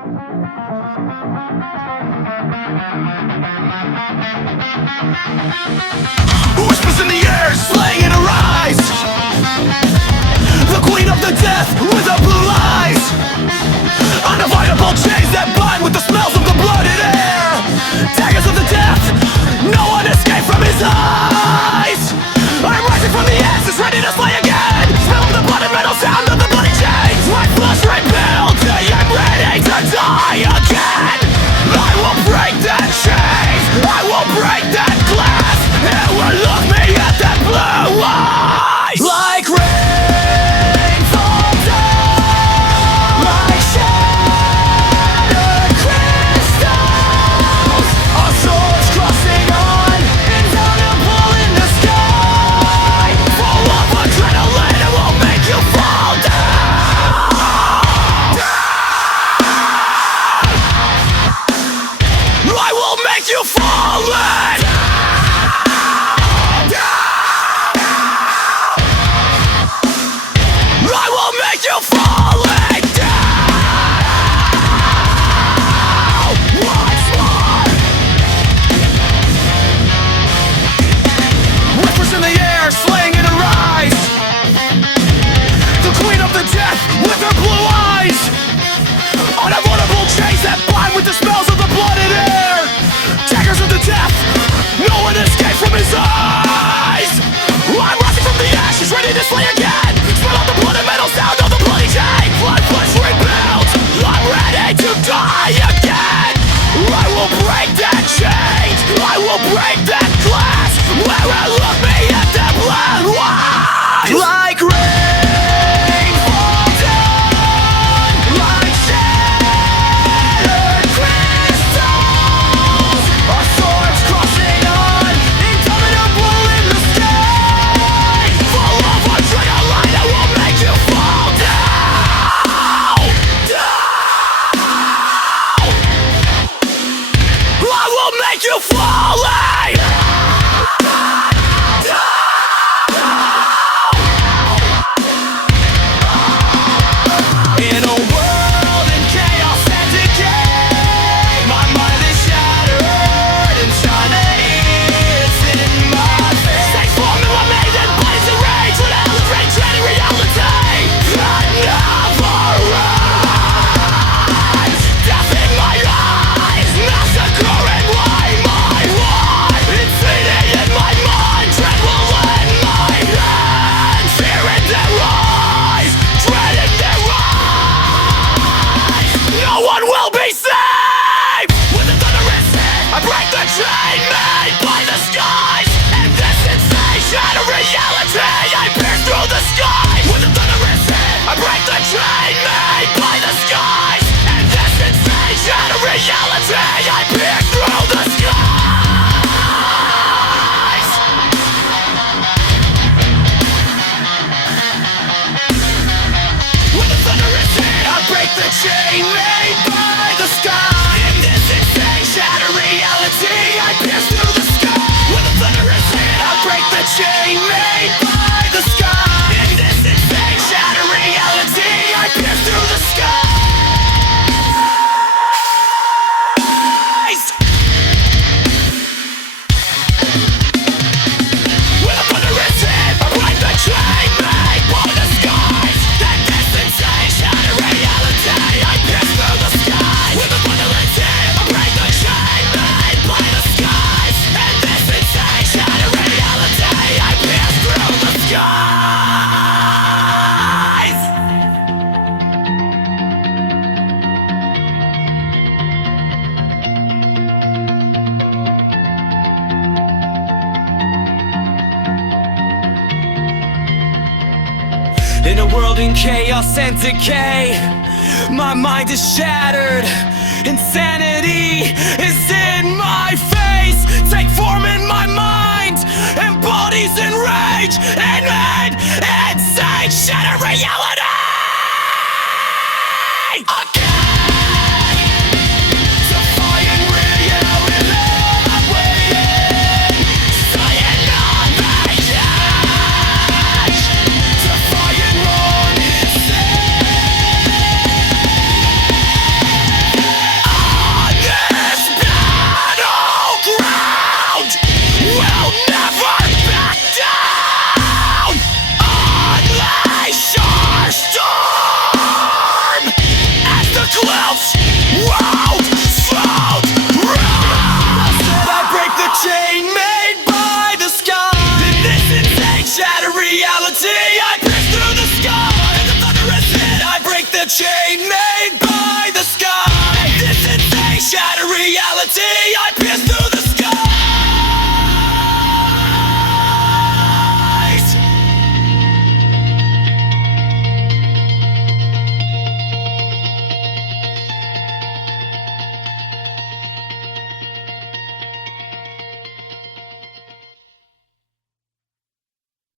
Whispers in the air, slaying in her eyes. The queen of the death with her blue eyes. Unavoidable chains that bind with the smells of the blood in air. Daggers of the death, no one escaped from his eyes. I'm rising from the ashes, ready to slay again. Smell of the blood and metal, sound of the bloody chains. My flesh rebuilt, I am ready to die again. I will break that chains, I will break that glass. It will look me at that blue eyes. Like rain fall down, like shattered crystals. Our swords crossing on, indomitable in the sky. Full of adrenaline, it will make you fall down. I will make you fall in. I will make you falling down once more. Whispers in the air, slaying in her eyes. The queen of the death with her blue eyes. Unavoidable chains that bind with the smells of the blood in air. Daggers of the death, no one escapes from his eyes. I'm rising from the ashes, ready to slay again. Smell of the blood and metal, sound of the bloody chain. Blood flesh rebuilt, I'm ready to die again. I will break that chain, I will break that glass. Where will look me at that blood wine. Like rain fall down, like shattered crystals. Our swords crossing on, indomitable in the sky. Full of adrenaline that will make you fall down. I will make you fall in. In a world in chaos and decay, my mind is shattered, insanity is in my face. Stay formed in my maiden bodies in rage, when hell is ready, dreading reality. Another rise, death in my eyes, massacre in my mind. Infinity in my mind, dread will end my hand. Fear in their eyes, dread in their eyes. No one will be saved. When the thunder is hit, I break the chain made by the skies. And this insane shadow reality, I pierce through the sky. When the thunder is hit, I break the chain made by the skies. And this insane shadow reality, I pierce through the skies. When the thunder is hit, I break the chain made by the sky. In this insane shadow reality, I pierce through the sky. When the thunder is hit, I break the chain made by the sky. In this insane shadow reality, I pierce through the sky. When the thunder is hit, I break the chain made by the skies. In this insane shadow reality, I pierce through the sky. When the thunder is hit, I break the chain made by the skies. In this insane shadow reality, I pierce through the skies. In a world in chaos and decay, my mind is shattered. Insanity is in my face. Take form in my mind, embodies in rage and insane shattered reality. Again, defying reality, I'm waiting, saying nothing change. Defying wrong is safe. ain't never